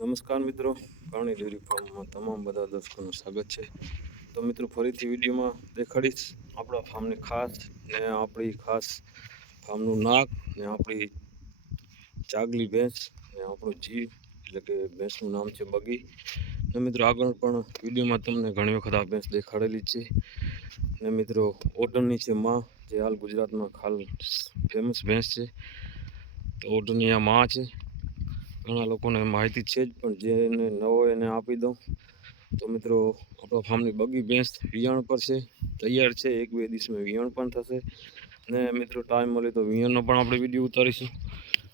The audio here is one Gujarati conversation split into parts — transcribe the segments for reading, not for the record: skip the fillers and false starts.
નમસ્કાર મિત્રો, પ્રાણી ડેરી ફાર્મમાં તમામ બધા દર્શકોનું સ્વાગત છે. તો મિત્રો ફરીથી વિડીયોમાં દેખાડીશ આપણા ફાર્મની ખાસ ને આપણી ખાસ ફાર્મનું નાક ને આપણી ચાગલી ભેંસ ને આપણું જીવ એટલે કે ભેંસનું નામ છે બગી. ને મિત્રો આગળ પણ વિડીયોમાં તમને ઘણી વખત આ ભેંસ દેખાડેલી છે. ને મિત્રો ઓટનની છે માં, જે હાલ ગુજરાતમાં ફેમસ ભેંસ છે. તો ઓટનની આ માં છે. ઘણા લોકોને માહિતી છે જ, પણ જેને ન હોય એને આપી દઉં. તો મિત્રો આપણા ફાર્મની બગી ભેંસ વિયાણ પર છે, તૈયાર છે. 1-2 દિવસમાં વિયાણ પણ થશે. ને મિત્રો ટાઈમ મળે તો વિયાણનો પણ આપણે વિડીયો ઉતારીશું.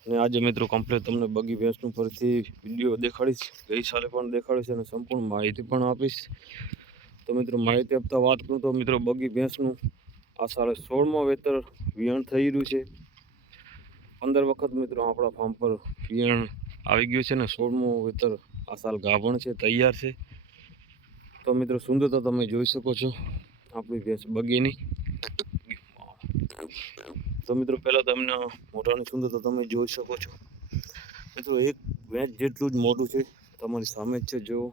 અને આજે મિત્રો કમ્પ્લીટ તમને બગી ભેંસનું ફરીથી વિડીયો દેખાડીશ. ગઈ સાલે પણ દેખાડીશ અને સંપૂર્ણ માહિતી પણ આપીશ. તો મિત્રો માહિતી આપતા વાત કરું તો મિત્રો બગી ભેંસનું આ સાલે 16મા વેતર વિયાણ થઈ રહ્યું છે. 15 વખત મિત્રો આપણા ફાર્મ પર વિયાણ આવી ગયું છે ને 16મું વેતર આ સાલ ગાભણ છે, તૈયાર છે. તો મિત્રો સુંદરતા તમે જોઈ શકો છો આપણી ભેંસ બગીની. તો મિત્રો પહેલાં તમને મોઢાની સુંદરતા તમે જોઈ શકો છો. મિત્રો એક ભેંસ જેટલું જ મોટું છે, તમારી સામે જ છે જુઓ.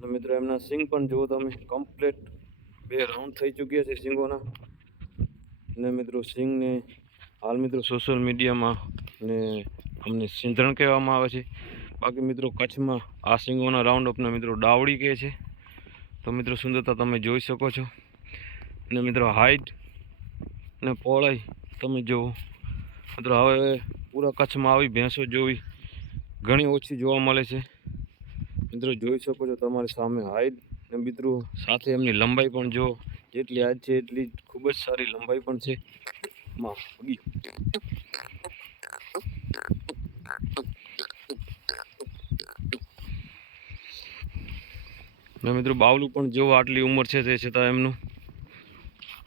તો મિત્રો એમના સિંગ પણ જુઓ તમે, કમ્પ્લીટ 2 રાઉન્ડ થઈ ચૂક્યા છે સિંગોના. ને મિત્રો સિંગને હાલ મિત્રો સોશિયલ મીડિયામાં ને અમને સિંધણ કહેવામાં આવે છે. બાકી મિત્રો કચ્છમાં આ સિંગોના રાઉન્ડ અપને મિત્રો ડાવડી કહે છે. તો મિત્રો સુંદરતા તમે જોઈ શકો છો. ને મિત્રો હાઈટ ને પહોળાઈ તમે જુઓ. મિત્રો હવે પૂરા કચ્છમાં આવી ભેંસો જોવી ઘણી ઓછી જોવા મળે છે. મિત્રો જોઈ શકો છો તમારી સામે હાઈટ ને મિત્રો સાથે એમની લંબાઈ પણ જુઓ. જેટલી હાઈટ છે એટલી ખૂબ જ સારી લંબાઈ પણ છે. ને મિત્રો બાવલું પણ જો આટલી ઉંમર છે તે છતાં એમનું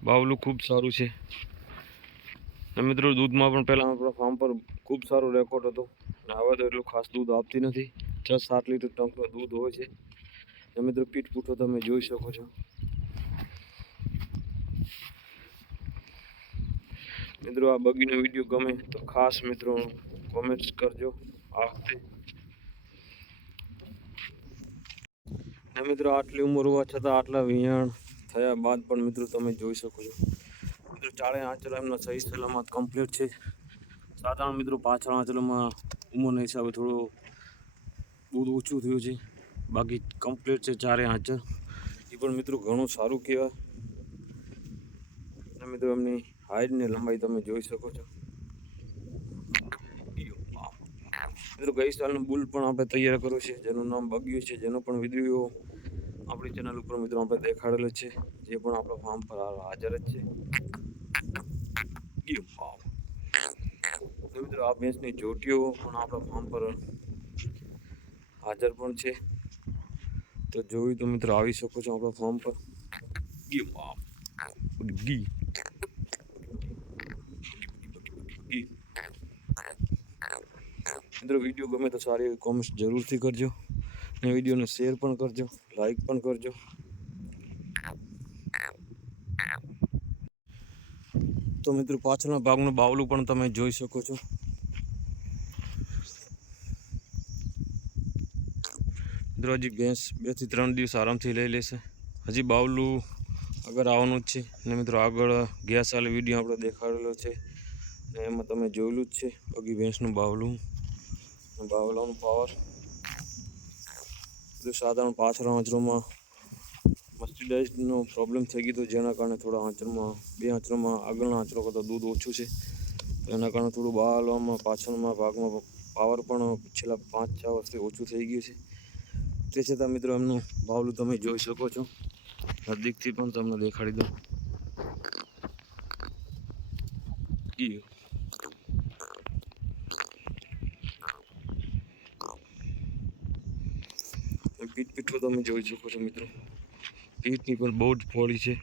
બાવલું ખૂબ સારું છે. ને મિત્રો દૂધમાં પણ પહેલાં આપણા ફાર્મ પર ખૂબ સારો રેકોર્ડ હતો. અને હવે તો એટલું ખાસ દૂધ આપતી નથી, 6-7 લીટર ટંકનું દૂધ હોય છે. ને મિત્રો પીઠ પૂઠો તમે જોઈ શકો છો. મિત્રો આ બગીનો વિડીયો ગમે તો ખાસ મિત્રો કોમેન્ટ્સ કરજો આ વખતે. ને મિત્રો આટલી ઉંમર હોવા છતાં આટલા વિયાણ થયા બાદ પણ મિત્રો તમે જોઈ શકો છો. મિત્રો ચારે આંચળા એમના સહી સલામત કમ્પ્લીટ છે. સાધારણ મિત્રો પાછળ આંચળામાં ઉંમરના હિસાબે થોડું દૂધ ઓછું થયું છે, બાકી કમ્પ્લીટ છે ચારે આંચળ. એ પણ મિત્રો ઘણું સારું કહેવાય. અને મિત્રો એમની હાઈટ ને લંબાઈ તમે જોઈ શકો છો. મિત્રો ગઈ સાલનું બુલ પણ આપણે તૈયાર કર્યું છે, જેનું નામ બગ્યું છે, જેનો પણ વિડીયો આપણી ચેનલ ઉપર મિત્રો આપણે દેખાડેલો છે, જે પણ આપણા ફાર્મ પર હાજર જ છે. મિત્રો આ ભેંસની જોટીઓ પણ આપણા ફાર્મ પર હાજર પણ છે. તો જોયું તો મિત્રો આવી શકો છો આપણા ફાર્મ પર. મિત્રો વિડીયો ગમે તો સારી એવી કોમેન્ટ જરૂરથી કરજો. ને વિડીયોને શેર પણ કરજો, લાઈક પણ કરજો. તો મિત્રો પાછળના ભાગનું બાવલું પણ તમે જોઈ શકો છો. મિત્રો હજી ભેંસ 2 થી 3 દિવસ આરામથી લઈ લેશે. હજી બાવલું આગળ આવવાનું જ છે. ને મિત્રો આગળ ગયા સાલે વિડીયો આપણે દેખાડેલો છે, ને એમાં તમે જોયેલું જ છે બગી ભેંસનું બાવલું, બાવલાનું પાવર. સાધારણ પાછળ આંચળોમાં મસ્ટિડાઇઝનો પ્રોબ્લેમ થઈ ગયો હતો, જેના કારણે થોડા આંચળમાં 2 આંચળોમાં આગળના આંચળો કરતાં દૂધ ઓછું છે. તો એના કારણે થોડું બાવલામાં પાછળના ભાગમાં પાવર પણ છેલ્લા 5-6 વર્ષથી ઓછું થઈ ગયું છે. તે છતાં મિત્રો એમનું બાવલું તમે જોઈ શકો છો. નજીકથી પણ તમને દેખાડી દઉં. પીઠ પીઠું તમે જોઈ શકો છો મિત્રો. પીઠની પણ બહુ જ પહોળી છે.